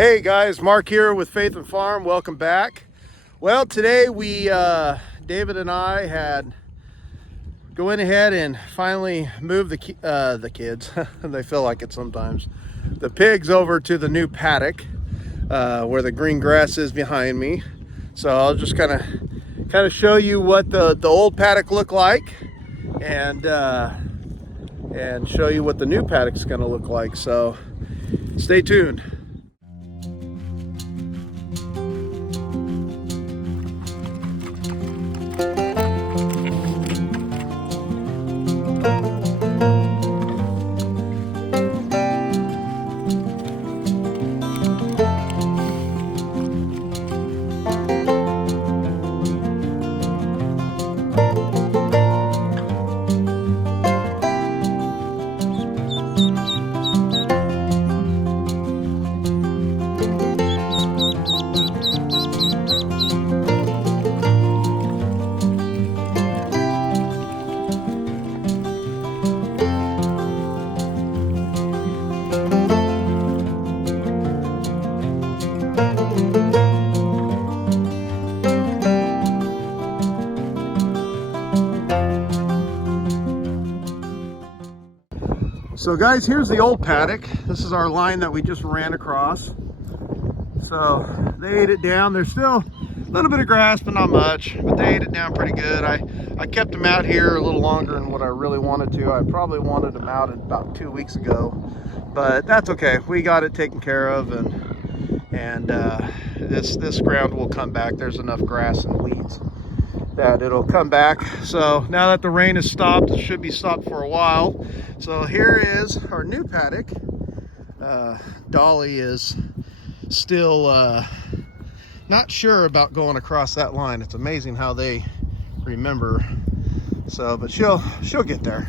Hey guys, Mark here with Faith and Farm. Welcome back. Well, today David and I had went ahead and finally moved the kids. They feel like it sometimes. The pigs over to the new paddock where the green grass is behind me. So I'll just kind of show you what the old paddock looked like, and show you what the new paddock's going to look like. So stay tuned. So guys, here's the old paddock. This is our line that we just ran across. So they ate it down. There's still a little bit of grass, but not much, but they ate it down pretty good. I kept them out here a little longer than what I really wanted to. I probably wanted them out about 2 weeks ago, but that's okay. We got it taken care of, and this ground will come back. There's enough grass and weeds that it'll come back. So now that the rain has stopped, it should be stopped for a while. So here is our new paddock. Dolly is still not sure about going across that line. It's amazing how they remember. So, but she'll get there.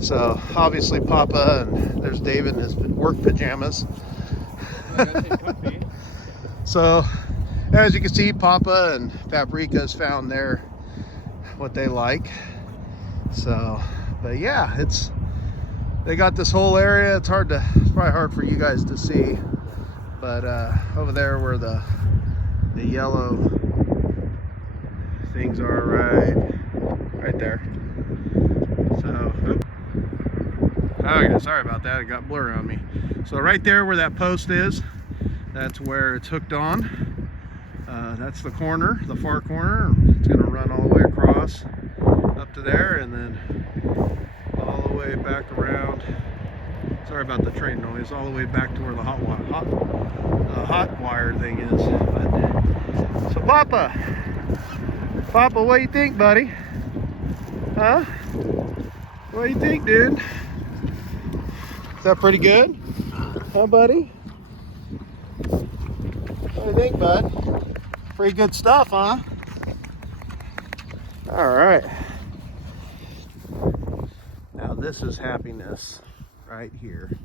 So obviously Papa, and there's David in his work pajamas. So as you can see, Papa and Paprika's found what they like. So, but yeah, they got this whole area. It's probably hard for you guys to see, but over there where the yellow things are, right there. So, okay, sorry about that. It got blurry on me. So right there where that post is, that's where it's hooked on. That's the corner, the far corner. It's going to run all the way across up to there, and then all the way back around. Sorry about the train noise. All the way back to where the hot wire thing is. But, so Papa, what do you think, buddy? Huh? What do you think, dude? Is that pretty good? Huh, buddy? What do you think, bud? Pretty good stuff, huh? All right. Now this is happiness right here.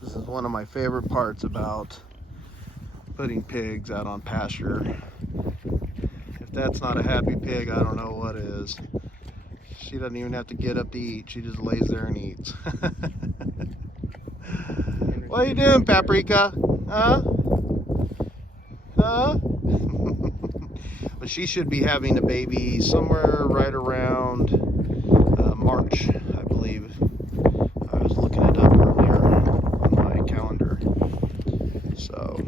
This is one of my favorite parts about putting pigs out on pasture. If that's not a happy pig, I don't know what is. She doesn't even have to get up to eat. She just lays there and eats. What are you doing, Paprika? Huh? Huh? But she should be having a baby somewhere right around March, I believe. I was looking it up earlier on my calendar. So,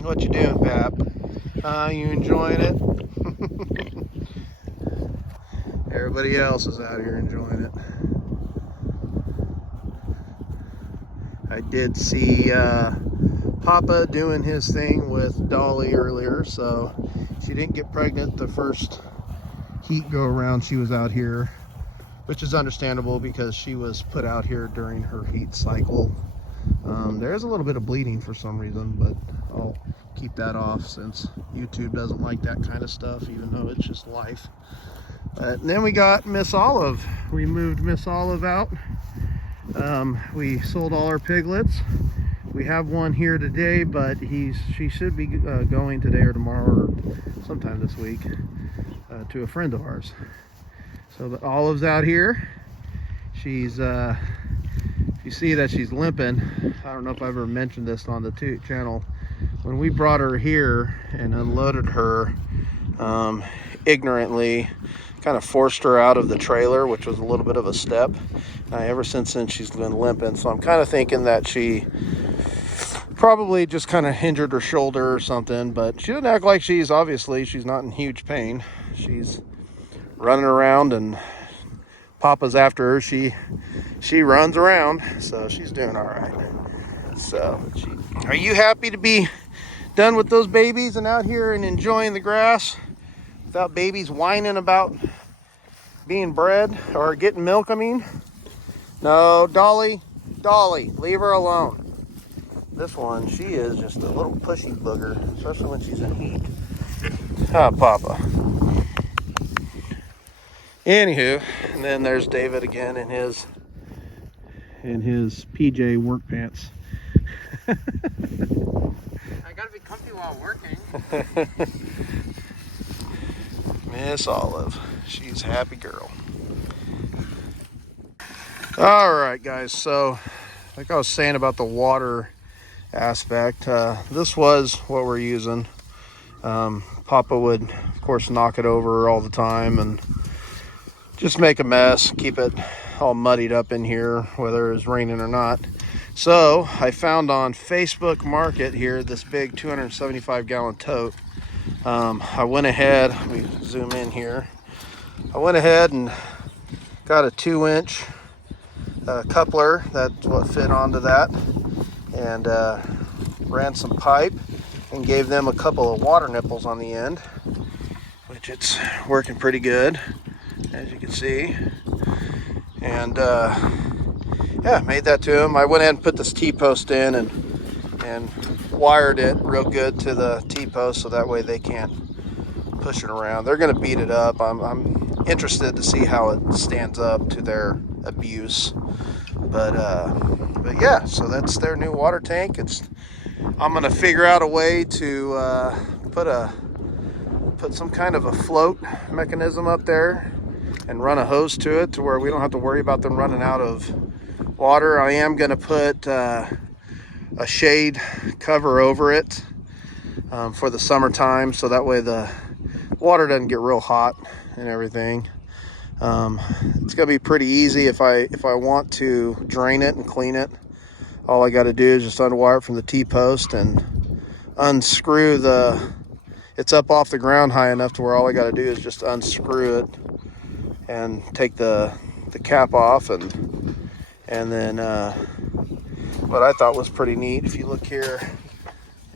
what you doing, Pap? You enjoying it? Everybody else is out here enjoying it. I did see Papa doing his thing with Dolly earlier, so she didn't get pregnant the first heat go around. She was out here, which is understandable because she was put out here during her heat cycle. There's a little bit of bleeding for some reason, but I'll keep that off since YouTube doesn't like that kind of stuff, even though it's just life. But then we got Miss Olive. We moved Miss Olive out. We sold all our piglets. We have one here today, but she should be going today or tomorrow or sometime this week to a friend of ours. So, but Olive's out here. She's you see that she's limping. I don't know if I've ever mentioned this on the channel. When we brought her here and unloaded her, ignorantly kind of forced her out of the trailer, which was a little bit of a step. Ever since then, she's been limping. So I'm kind of thinking that she probably just kind of injured her shoulder or something, but she doesn't act like she's not in huge pain. She's running around and Papa's after her. She runs around, so she's doing all right. So are you happy to be done with those babies and out here and enjoying the grass without babies whining about being bred or getting milk? I mean, no, Dolly, leave her alone. This one, she is just a little pushy booger, especially when she's in heat. Ah, Papa. Anywho, and then there's David again in his PJ work pants. I gotta be comfy while working. Miss Olive, she's a happy girl. All right, guys, so like I was saying about the water aspect, this was what we're using. Papa would, of course, knock it over all the time and just make a mess, keep it all muddied up in here, whether it's raining or not. So I found on Facebook Market here this big 275-gallon tote. I went ahead, let me zoom in here. I went ahead and got a 2-inch coupler. That's what fit onto that, and ran some pipe and gave them a couple of water nipples on the end, which it's working pretty good, as you can see. And yeah, made that to them. I went ahead and put this T-post in and wired it real good to the T-post so that way they can't push it around. They're going to beat it up. I'm interested to see how it stands up to their abuse. But yeah, so that's their new water tank. I'm going to figure out a way to put some kind of a float mechanism up there and run a hose to it to where we don't have to worry about them running out of water. I am going to put a shade cover over it for the summertime, so that way the water doesn't get real hot and everything. It's gonna be pretty easy if I want to drain it and clean it. All I got to do is just unwire it from the T-post and unscrew it's up off the ground high enough to where all I got to do is just unscrew it and take the cap off, and then what I thought was pretty neat, if you look here,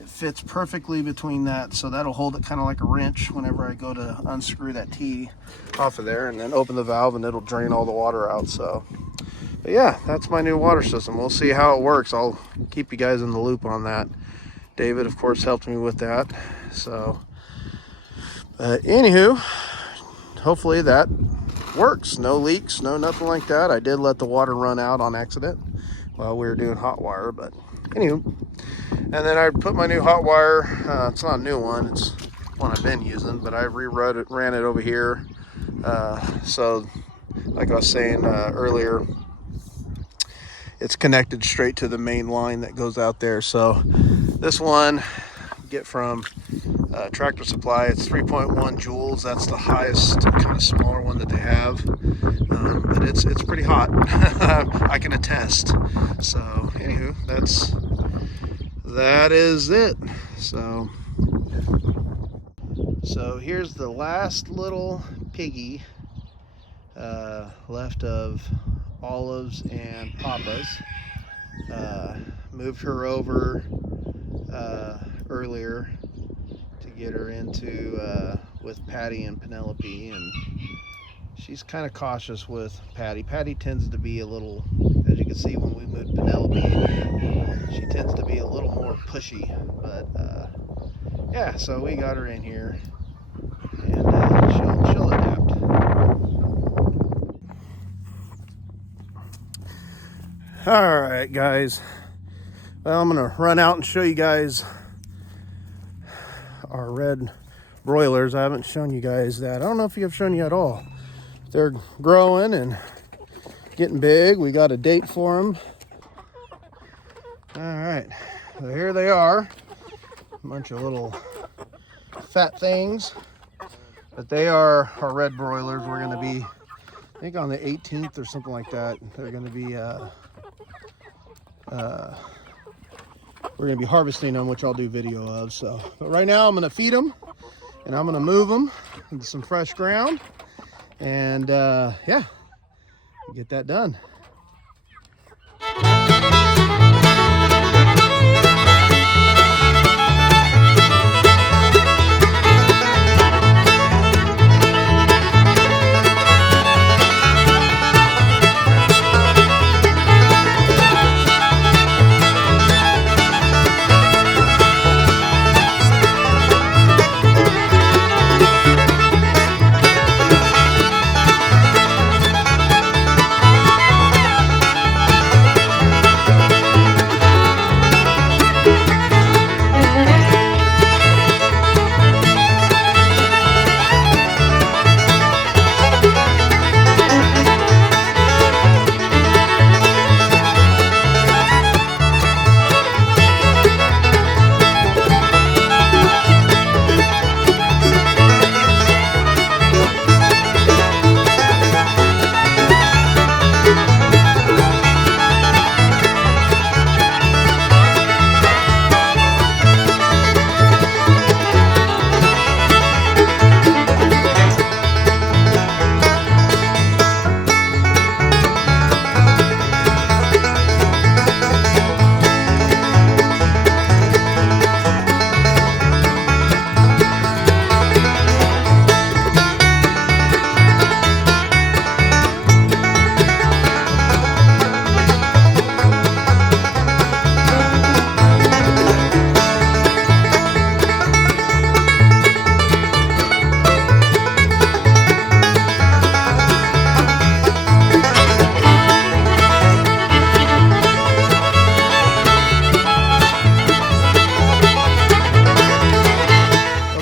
it fits perfectly between that, so that'll hold it kind of like a wrench whenever I go to unscrew that T off of there, and then open the valve and it'll drain all the water out. So but yeah, that's my new water system. We'll see how it works. I'll keep you guys in the loop on that. David, of course, helped me with that. So anywho, hopefully that works. No leaks, no nothing like that. I did let the water run out on accident while we were doing hot wire, but anywho. And then I put my new hot wire, it's not a new one, it's one I've been using, but I ran it over here. So like I was saying earlier, it's connected straight to the main line that goes out there. So this one get from Tractor Supply, it's 3.1 joules. That's the highest kind of smaller one that they have, but it's pretty hot. I can attest. So anywho, that is it. So here's the last little piggy left of Olive's and Papa's. Moved her over earlier to get her into with Patty and Penelope, and she's kind of cautious with Patty. Patty tends to be a little, as you can see when we moved Penelope in here, she tends to be a little more pushy, but yeah, so we got her in here, and she'll adapt. All right, guys. Well, I'm gonna run out and show you guys our red broilers. I haven't shown you guys that. I don't know if I've shown you at all. They're growing and getting big. We got a date for them All right, so here they are, a bunch of little fat things, but they are our red broilers. We're gonna be, I think on the 18th or something like that, they're gonna be, we're gonna be harvesting them, which I'll do video of. So, but right now I'm gonna feed them and I'm gonna move them into some fresh ground, and yeah, get that done.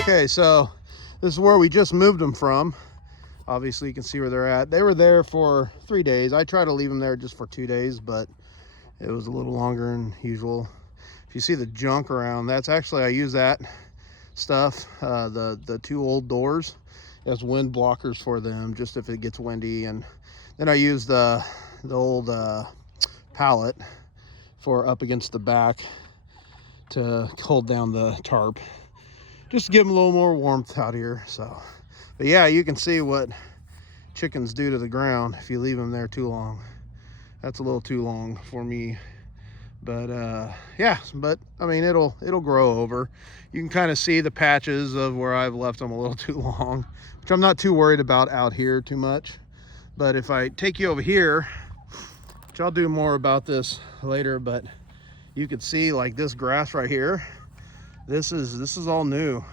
Okay, so this is where we just moved them from. Obviously you can see where they're at. They were there for 3 days. I try to leave them there just for 2 days, but it was a little longer than usual. If you see the junk around, that's actually, I use that stuff, the 2 old doors as wind blockers for them, just if it gets windy. And then I use the old pallet for up against the back to hold down the tarp, just to give them a little more warmth out here. So, but yeah, you can see what chickens do to the ground if you leave them there too long. That's a little too long for me, but yeah, but I mean, it'll grow over. You can kind of see the patches of where I've left them a little too long, which I'm not too worried about out here too much. But if I take you over here, which I'll do more about this later, but you can see like this grass right here, this is all new.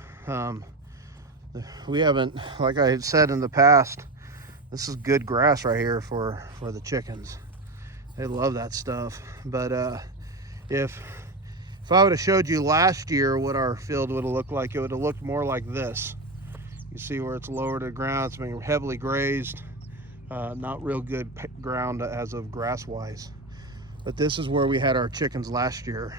We haven't, like I had said in the past, this is good grass right here for the chickens. They love that stuff. But if I would have showed you last year what our field would have looked like, it would have looked more like this. You see where it's lower to the ground, it's been heavily grazed, not real good ground as of grass wise. But this is where we had our chickens last year.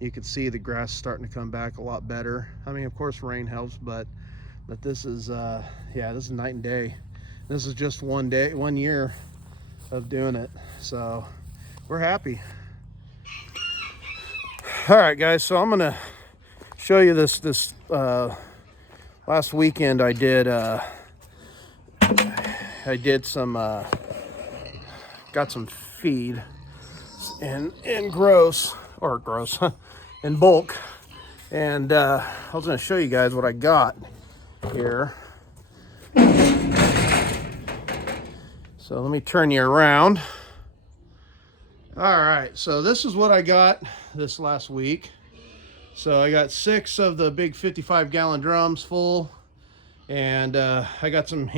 You can see the grass starting to come back a lot better. I mean, of course rain helps, but this is yeah, this is night and day. This is just 1 year of doing it, so we're happy. All right guys, so I'm gonna show you this last weekend I did some got some feed in gross in bulk, and I was going to show you guys what I got here. So let me turn you around. All right, so this is what I got this last week. So I got 6 of the big 55-gallon drums full, and I got some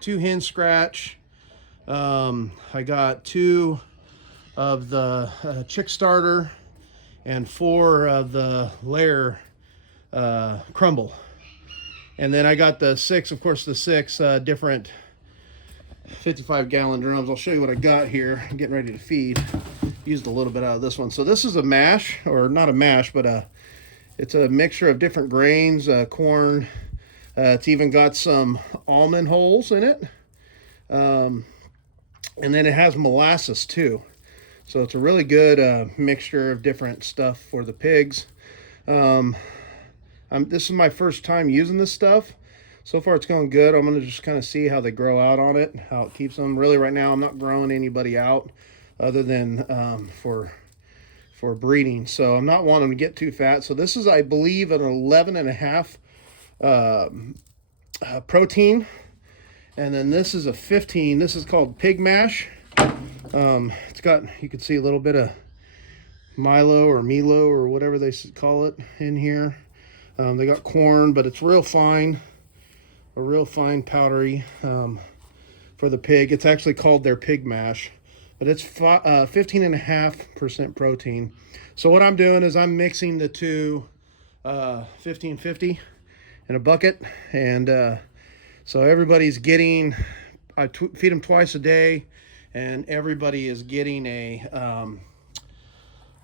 2 hen scratch. I got 2 of the chick starter and 4 of the layer crumble. And then I got the 6, of course, the 6 different 55-gallon drums. I'll show you what I got here. I'm getting ready to feed. used a little bit out of this one. So this is a mash, or not a mash, but it's a mixture of different grains, corn. It's even got some almond hulls in it. And then it has molasses too. So it's a really good mixture of different stuff for the pigs. This is my first time using this stuff. So far it's going good. I'm going to just kind of see how they grow out on it, how it keeps them. Really right now I'm not growing anybody out other than for breeding. So I'm not wanting them to get too fat. So this is, I believe, an 11.5 protein. And then this is a 15. This is called pig mash. It's got, you can see a little bit of Milo or whatever they call it in here. They got corn, but it's real fine, a real fine powdery for the pig. It's actually called their pig mash, but it's 15.5% protein. So what I'm doing is I'm mixing the two 1550 in a bucket, and so everybody's getting, I feed them twice a day, and everybody is getting a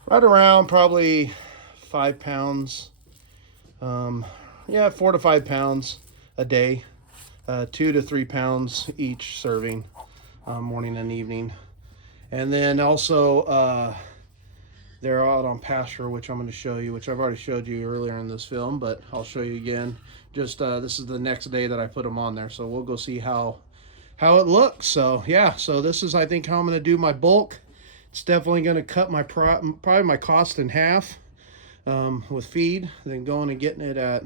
right around probably 5 pounds. Yeah, 4 to 5 pounds a day, 2 to 3 pounds each serving, morning and evening. And then also they're out on pasture, which I'm going to show you, which I've already showed you earlier in this film, but I'll show you again. Just this is the next day that I put them on there, so we'll go see how it looks. So yeah, so this is, I think, how I'm going to do my bulk. It's definitely going to cut my probably my cost in half with feed, than going and getting it at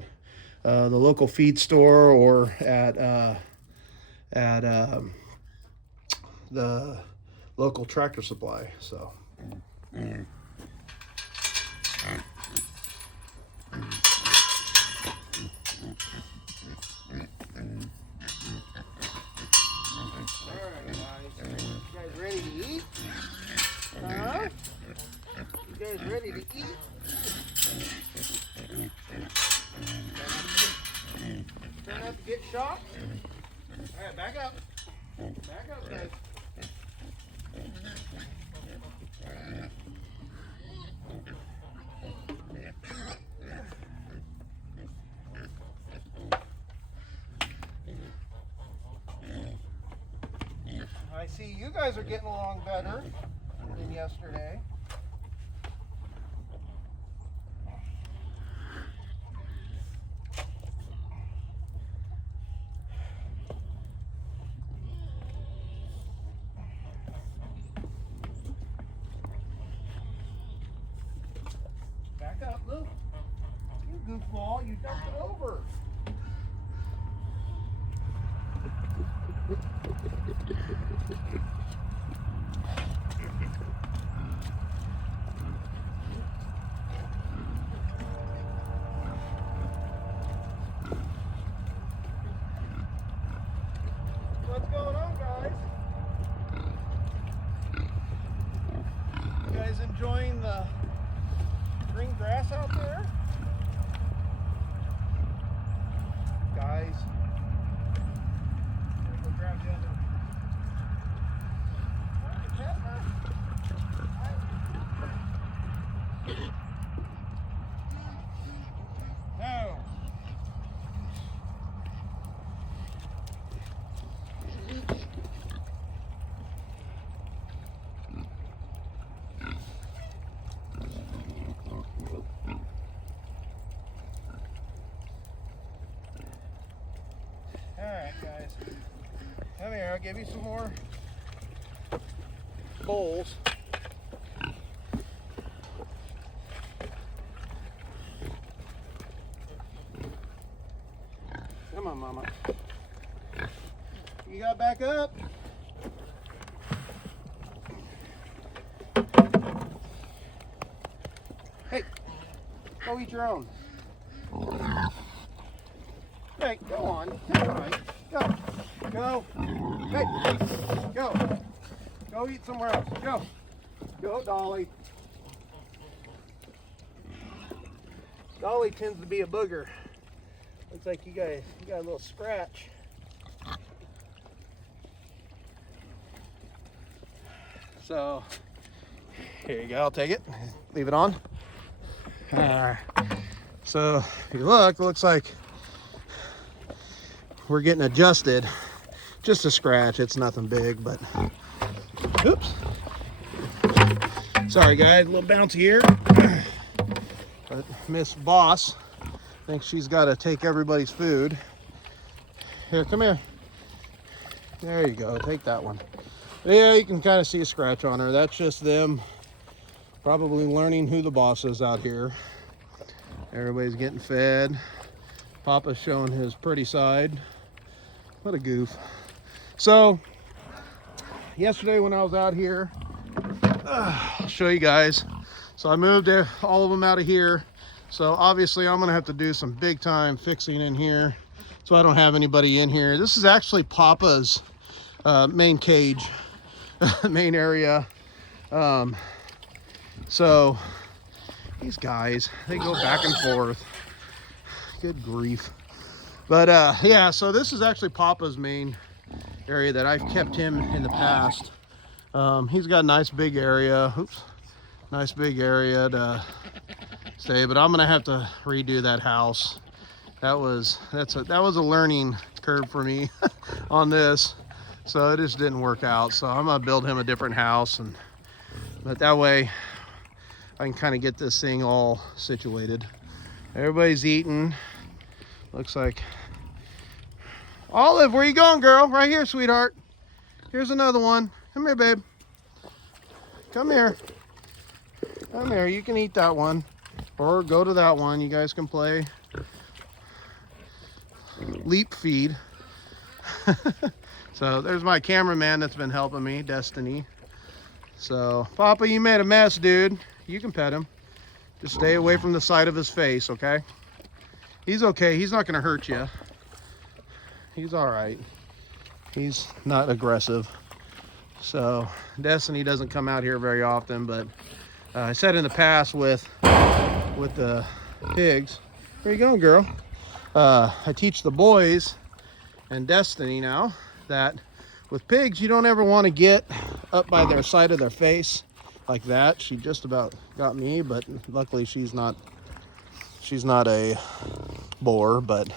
the local feed store or at the local Tractor Supply. So Ready to eat? Huh? You guys ready to eat? Trying not to get shot? Alright, back up. Back up, guys. I see you guys are getting along better than yesterday. Back up, Luke. You goofball, you dumped it over. What's going on, guys? You guys enjoying the green grass out there? Guys, I'm gonna go grab the other. No. Alright, guys. Come here, I'll give you some more bowls. Come on, Mama. You got back up? Hey, go eat your own. Hey, go on. All right. Go. Go. Hey, go. Go eat somewhere else. Go. Go, Dolly. Dolly tends to be a booger. Looks like you got a little scratch. So Here you go, I'll take it. Leave it on. So if you look, it looks like we're getting adjusted. Just a scratch, it's nothing big, but oops. Sorry guys, a little bouncy here. But Miss Boss thinks she's got to take everybody's food. Here, come here. There you go, take that one. Yeah, you can kind of see a scratch on her. That's just them probably learning who the boss is out here. Everybody's getting fed. Papa's showing his pretty side. What a goof. So, yesterday when I was out here, I'll show you guys. So I moved all of them out of here. So obviously I'm gonna have to do some big time fixing in here. So I don't have anybody in here. This is actually Papa's main cage, main area. So these guys, they go back and forth. Good grief. But yeah, so this is actually Papa's main area that I've kept him in the past. He's got a nice big area. Oops, nice big area to stay. But I'm gonna have to redo that house. That was a learning curve for me on this. So it just didn't work out. So I'm gonna build him a different house, but that way I can kind of get this thing all situated. Everybody's eating. Looks like Olive, where you going, girl? Right here, sweetheart. Here's another one. Come here, babe. Come here. Come here. You can eat that one, or go to that one. You guys can play leap feed. So there's my cameraman that's been helping me, Destiny. So Papa, you made a mess, dude. You can pet him. Just stay away from the side of his face, okay? He's okay. He's not gonna hurt you. He's all right. He's not aggressive. So Destiny doesn't come out here very often, but I said in the past with the pigs, where you going, girl? I teach the boys and Destiny now that with pigs, you don't ever want to get up by their side of their face like that. She just about got me, but luckily she's not a boar. But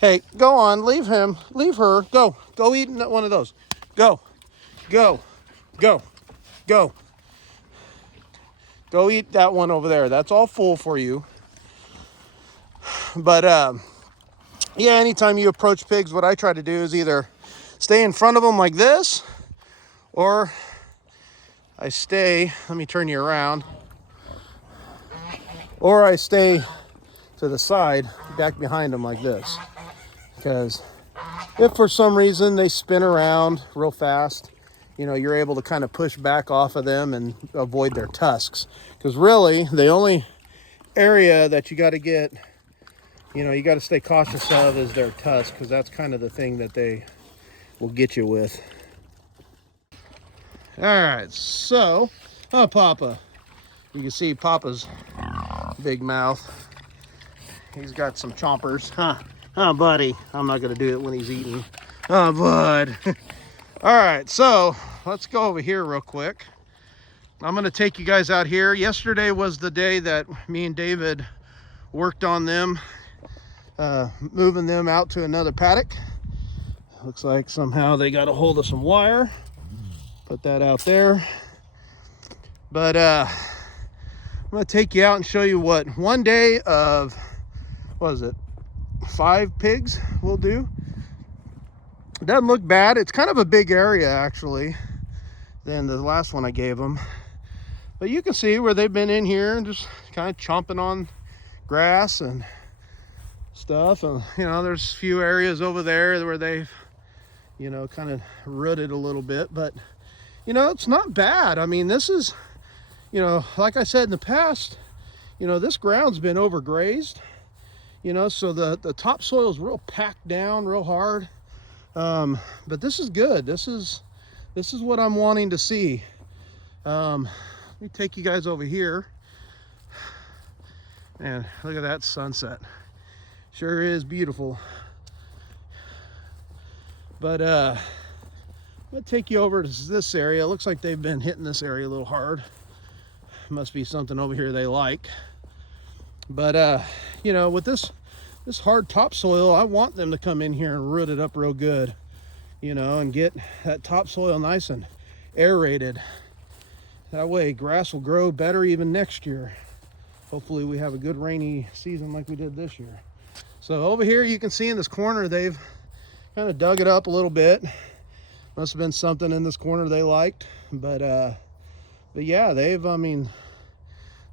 hey, go on, leave him, leave her, go eat one of those. Go eat that one over there. That's all full for you. But yeah, anytime you approach pigs, what I try to do is either stay in front of them like this, or I stay, let me turn you around, or I stay to the side, back behind them like this. Because if for some reason they spin around real fast, you know, you're able to kind of push back off of them and avoid their tusks. Because really, the only area that you got to get, you know, you got to stay cautious of is their tusks, because that's kind of the thing that they will get you with. All right, so, oh, Papa. You can see Papa's big mouth. He's got some chompers. Huh, buddy. I'm not going to do it when he's eating. Oh, bud. All right, so let's go over here real quick. I'm going to take you guys out here. Yesterday was the day that me and David worked on them, moving them out to another paddock. Looks like somehow they got a hold of some wire. Put that out there. But I'm going to take you out and show you what one day of, what is it, 5 pigs we'll do. It doesn't look bad. It's kind of a big area actually than the last one I gave them. But you can see where they've been in here and just kind of chomping on grass and stuff. And you know, there's a few areas over there where they've, you know, kind of rooted a little bit, but you know, it's not bad. I mean, this is, you know, like I said in the past, you know, this ground's been overgrazed, you know, so the topsoil is real packed down real hard. But this is good. This is what I'm wanting to see. Let me take you guys over here. Man, look at that sunset. Sure is beautiful. But I'm gonna take you over to this area. It looks like they've been hitting this area a little hard. Must be something over here they like. But you know, with this hard topsoil, I want them to come in here and root it up real good, you know, and get that topsoil nice and aerated. That way grass will grow better even next year. Hopefully we have a good rainy season like we did this year. So over here you can see in this corner they've kind of dug it up a little bit. Must have been something in this corner they liked. But yeah, I mean,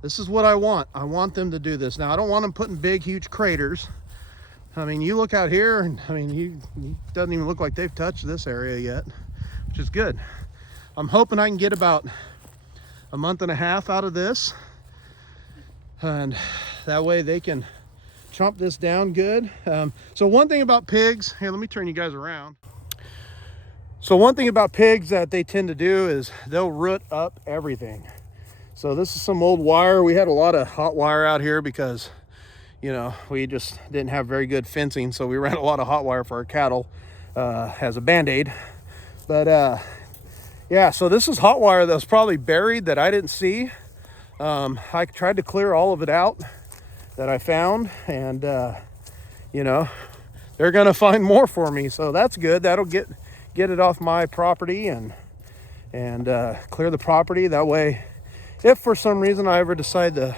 this is what I want. I want them to do this. Now I don't want them putting big huge craters. I mean, you look out here and I mean, it doesn't even look like they've touched this area yet, which is good. I'm hoping I can get about a month and a half out of this, and that way they can chomp this down good. So one thing about pigs, here, let me turn you guys around. So one thing about pigs that they tend to do is they'll root up everything. So this is some old wire. We had a lot of hot wire out here because, you know, we just didn't have very good fencing, so we ran a lot of hot wire for our cattle as a band-aid. But yeah, so this is hot wire that was probably buried that I didn't see. I tried to clear all of it out that I found, and you know, they're gonna find more for me, so that's good. That'll get it off my property and clear the property. That way, if for some reason I ever decide to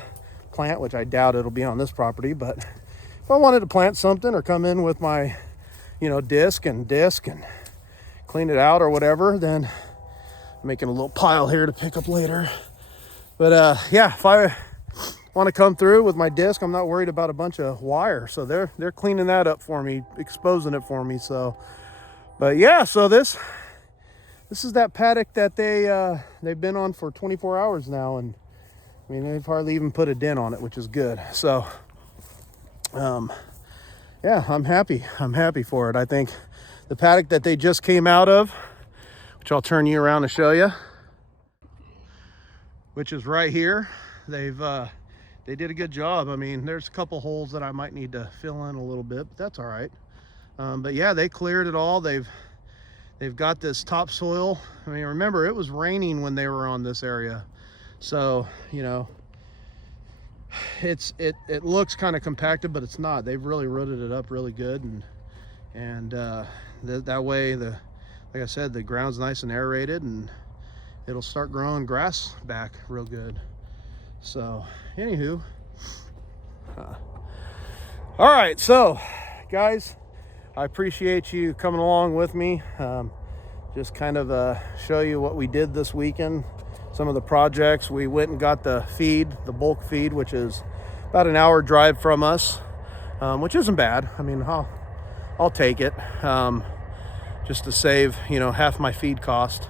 plant, which I doubt it'll be on this property, but if I wanted to plant something or come in with my, you know, disc and clean it out or whatever, then I'm making a little pile here to pick up later. But yeah, if I want to come through with my disc, I'm not worried about a bunch of wire. So they're cleaning that up for me, exposing it for me. So, but yeah, so this is that paddock that they've been on for 24 hours now, and I mean, they've hardly even put a dent on it, which is good. So yeah, I'm happy for it. I think the paddock that they just came out of, which I'll turn you around to show you, which is right here, they did a good job. I mean, there's a couple holes that I might need to fill in a little bit, but that's all right. But yeah, they cleared it all. They've got this topsoil. I mean, remember, it was raining when they were on this area, so you know, it looks kind of compacted, but it's not. They've really rooted it up really good, and that way like I said, the ground's nice and aerated, and it'll start growing grass back real good. So anywho, all right, so guys, I appreciate you coming along with me. Just kind of show you what we did this weekend, some of the projects. We went and got the bulk feed, which is about an hour drive from us, which isn't bad. I mean, I'll take it, just to save, you know, half my feed cost.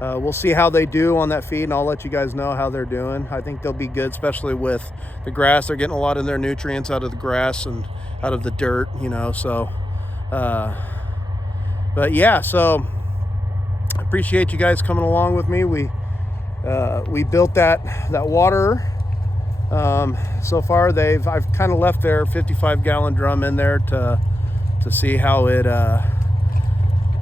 We'll see how they do on that feed, and I'll let you guys know how they're doing. I think they'll be good, especially with the grass. They're getting a lot of their nutrients out of the grass and out of the dirt, you know. So but yeah, so I appreciate you guys coming along with me. We built that water. So far I've kind of left their 55-gallon drum in there to see how it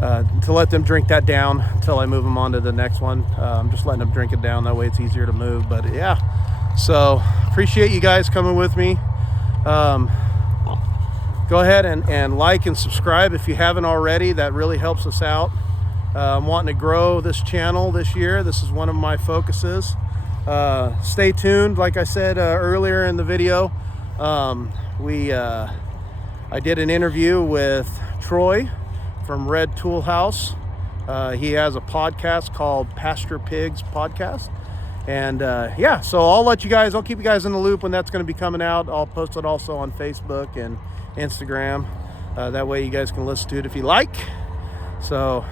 to let them drink that down until I move them on to the next one. I'm just letting them drink it down, that way it's easier to move. But yeah, so appreciate you guys coming with me. Go ahead and like and subscribe if you haven't already. That really helps us out. I'm wanting to grow this channel this year. This is one of my focuses. Stay tuned. Like I said earlier in the video, I did an interview with Troy from Red Tool House. He has a podcast called Pasture Pigs Podcast. And yeah, so I'll keep you guys in the loop when that's going to be coming out. I'll post it also on Facebook and Instagram. That way you guys can listen to it if you like. So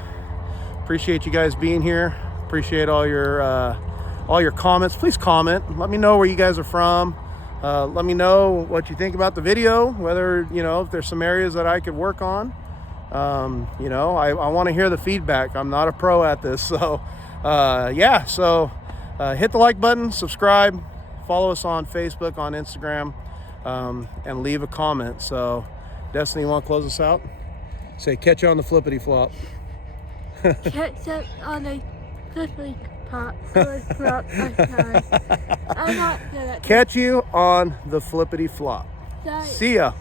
appreciate you guys being here. Appreciate all your comments. Please comment. Let me know where you guys are from. Let me know what you think about the video, whether, you know, if there's some areas that I could work on. You know, I want to hear the feedback. I'm not a pro at this. So yeah, so hit the like button, subscribe, follow us on Facebook, on Instagram, and leave a comment. So Destiny, you want to close us out? Say, catch you on the flippity flop. Catch up on the flippity Pop, flip, flop, I'm not good at Catch you on the flippity flop. that. See ya.